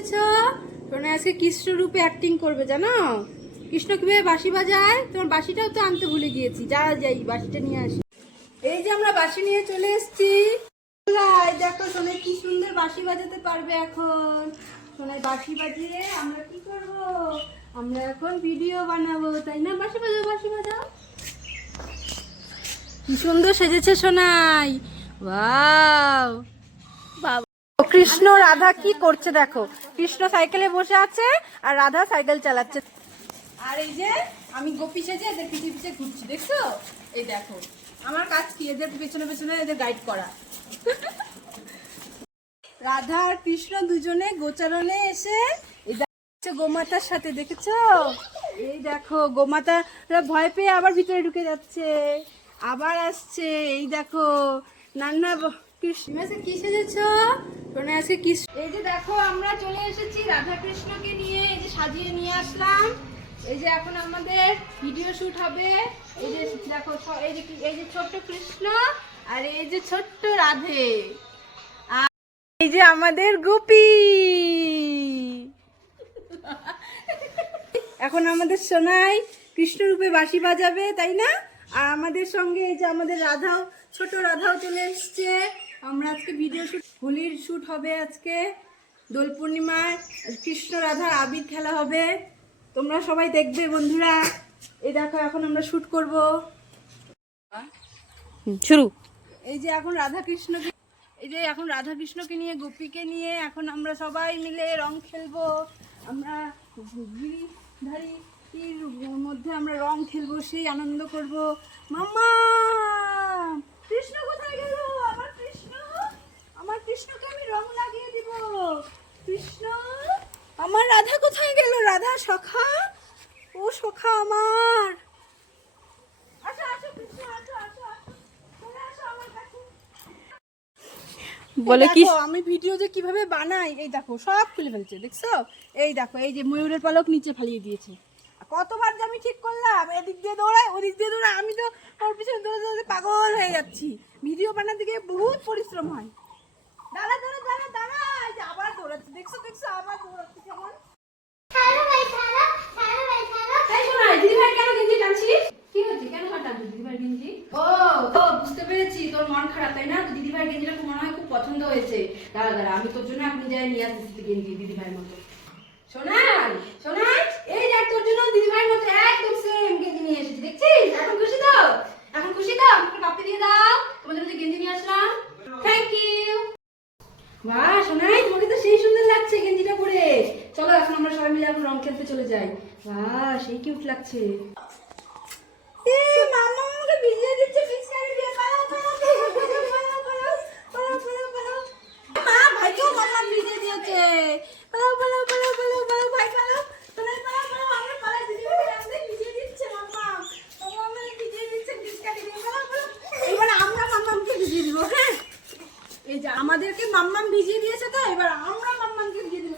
সেজেছো? তোমরা আজকে কৃষ্ণ রূপে অ্যাক্টিং করবে জানো? কৃষ্ণ কিভাবে বাঁশি বাজায়, তোমার বাঁশিটাও তো আনতে ভুলে গিয়েছি। যাই বাঁশিটা নিয়ে আসি। এই যে আমরা বাঁশি নিয়ে চলে এসেছি। দেখো সোনাই কি সুন্দর বাঁশি বাজাতে পারবে এখন। সোনাই বাঁশি বাজিয়ে আমরা কি করব? আমরা এখন ভিডিও বানাবো, তাই না? বাঁশি বাজাও, বাঁশি বাজাও। কি সুন্দর সেজেছে সোনাই। ওয়াও বাবা। কৃষ্ণ রাধা কি করছে দেখো। কৃষ্ণ সাইকেলে বসে আছে আর রাধা সাইকেল চালাচ্ছে। আর এই যে আমি গোপী সেজে এদের পিছে পিছে ঘুরছি, দেখছো? এই দেখো আমার কাজ কি, এদের পেছনে পেছনে এদের গাইড করা। রাধা আর কৃষ্ণ দুজনে গোচারণে এসে এই দেখো গোমাতার সাথে, দেখেছো? এই দেখো গোমাতারা ভয় পেয়ে আবার ভিতরে ঢুকে যাচ্ছে, আবার আসছে। এই দেখো নান্না কৃষ্ণ কি সেজেছো? আজকে কৃষ্ণ। এই যে দেখো আমরা চলে এসেছি রাধা কৃষ্ণকে নিয়ে, এই যে সাজিয়ে নিয়ে আসলাম। এই যে এখন আমাদের ভিডিও শুট হবে। এই যে দেখো এই যে ছোট্ট কৃষ্ণ আর এই যে ছোট্ট রাধে, আর এই যে আমাদের গোপী। এখন আমাদের সোনাই কৃষ্ণ রূপে বাঁশি বাজাবে, তাই না? আর আমাদের সঙ্গে এই যে আমাদের রাধাও, ছোট রাধাও চলে এসছে। আমরা আজকে ভিডিও শুট, হোলির শুট হবে আজকে, দোল পূর্ণিমার কৃষ্ণ রাধার আবির খেলা হবে। তোমরা সবাই দেখবে বন্ধুরা। এই দেখো এখন আমরা শুট করব। শুরু। এই যে এখন রাধা কৃষ্ণকে, এই যে এখন রাধা কৃষ্ণকে নিয়ে, গোপীকে নিয়ে এখন আমরা সবাই মিলে রং খেলবো। আমরা গিরিধারীর মধ্যে আমরা রং খেলবো, সেই আনন্দ করব। মাম্মা কৃষ্ণ কোথায় গেল? আমার কৃষ্ণকে আমি রং লাগিয়ে দিব। কৃষ্ণ আমার রাধা কোথায় গেল? রাধা সখা, ও সখা আমার। আসো আসো কৃষ্ণ, আসো আসো আসো, চলে আসো আমার কাছে। বলে কি আমি ভিডিও যে কিভাবে বানাই, এই দেখো সব খুলে ফেলছে, দেখছো? এই দেখো এই যে ময়ূরের পালক নিচে ফালিয়ে দিয়েছে। কতবার যে আমি ঠিক করলাম, এদিক দিয়ে দৌড়াই ওদিক দিয়ে দৌড়াই, আমি তো ওর পিছনে দৌড়ে দৌড়ে পাগল হয়ে যাচ্ছি। ভিডিও বানাতে গিয়ে বহুত পরিশ্রম হয়। দাঁড়া দাঁড়া দাঁড়া দাঁড়া, এই যে আবার দৌড়াচ্ছে, দেখছো দেখছো আবার দৌড়াচ্ছে কেমন। দিদিভাই কেন গেঞ্জি টানছিস? কি হচ্ছে, কেন টানছিস দিদিভাই গেঞ্জি? ও বুঝতে পেরেছি, তোর মন খারাপ তাই না? দিদিভাই গেঞ্জিটা মনে হয় খুব পছন্দ হয়েছে। দাঁড়া দাঁড়া আমি তোর জন্য আপনি যাই নিয়ে আসতেছি গেঞ্জি দিদিভাইয়ের মতো। সোনাই সোনাই, এই দেখ তোর জন্য দিদিভাইয়ের মতো একদম সেম গেঞ্জি নিয়ে এসেছি, দেখছিস? এখন খুশি তো? এখন খুশি তো? আমাকে কাপড় দিয়ে দাও, তোমার জন্য গেঞ্জি নিয়ে আসলাম। Thank you. বাহ সোনাই, তোমাকে তো সেই সুন্দর লাগছে গেঞ্জিটা পরে। চলো এখন আমরা সবাই মিলে এখন রং খেলতে চলে যাই। বাহ সেই কিউট লাগছে। এ মামা আমাকে ভিজিয়ে দিচ্ছে পিচকারি দিয়ে। পালাও পালাও পালাও পালাও পালাও পালাও পালাও। মা ভাইকেও মামা ভিজিয়ে দিয়েছে। পালাও পালাও পালাও পালাও পালাও ভাই পালাও। সোনাই পালাও পালাও, আমরা পালাই, দিদিভাই আমাদের ভিজিয়ে দিচ্ছে। মামা আমাদের ভিজিয়ে দিচ্ছে পিচকারি দিয়ে। পালাও পালাও, এবার আমরা মামাকে ভিজিয়ে দিব। হ্যাঁ এই যে আমাদেরকে মাম্মাম ভিজিয়ে দিয়েছে, তো এবার আমরা মাম্মামকে ভিজিয়ে দিব।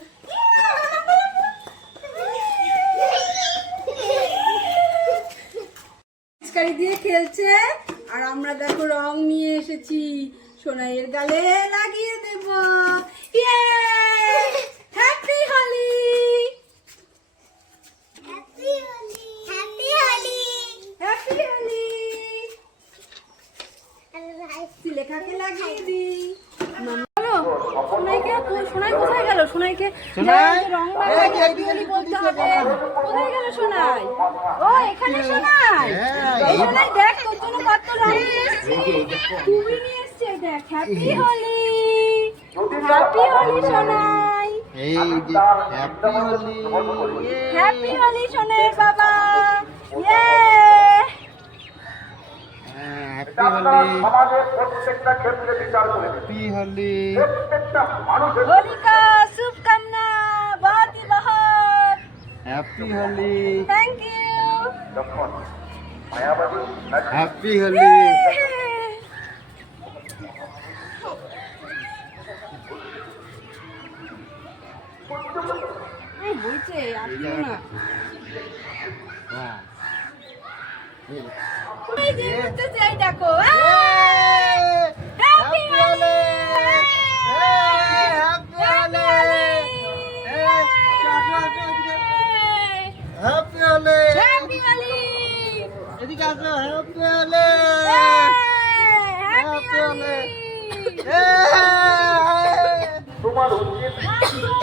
পিচকারি দিয়ে খেলছে আর আমরা দেখো রং নিয়ে এসেছি, সোনাইয়ের গালে লাগিয়ে দেব। ইয়ে happy Holi, happy Holi, happy Holi, happy Holi. লেখাকে লাগিয়ে দিই। সোনাই কোথায় গেল? সোনাইকে রং লাগাই বলতে হবে। কোথায় গেল সোনাই? ও এখানে সোনাই, এই সোনাই দেখ তোর জন্য কত রং নিয়ে এসেছি। তুমি নিয়ে এসছে, দেখ হ্যাপি হোলি, হ্যাপি হোলি সোনাই, এই যে হ্যাপি হোলি, হ্যাপি হোলি সোনাইয়ের বাবা। ইয়ে সমাজের প্রত্যেকটা ক্ষেত্রে বিচার করে। হ্যাপি হোলি, প্রত্যেকটা মানুষের হোলি কা শুভকামনা, বহুত হি বহুত হ্যাপি হোলি। Thank you. যখন মায়াবাদী হ্যাপি হোলি। এই বইছে আপনিও না। এই যে করতেছে, এই দেখো হ্যাপি হোলি, হ্যাপি হোলি, তোমার উচিত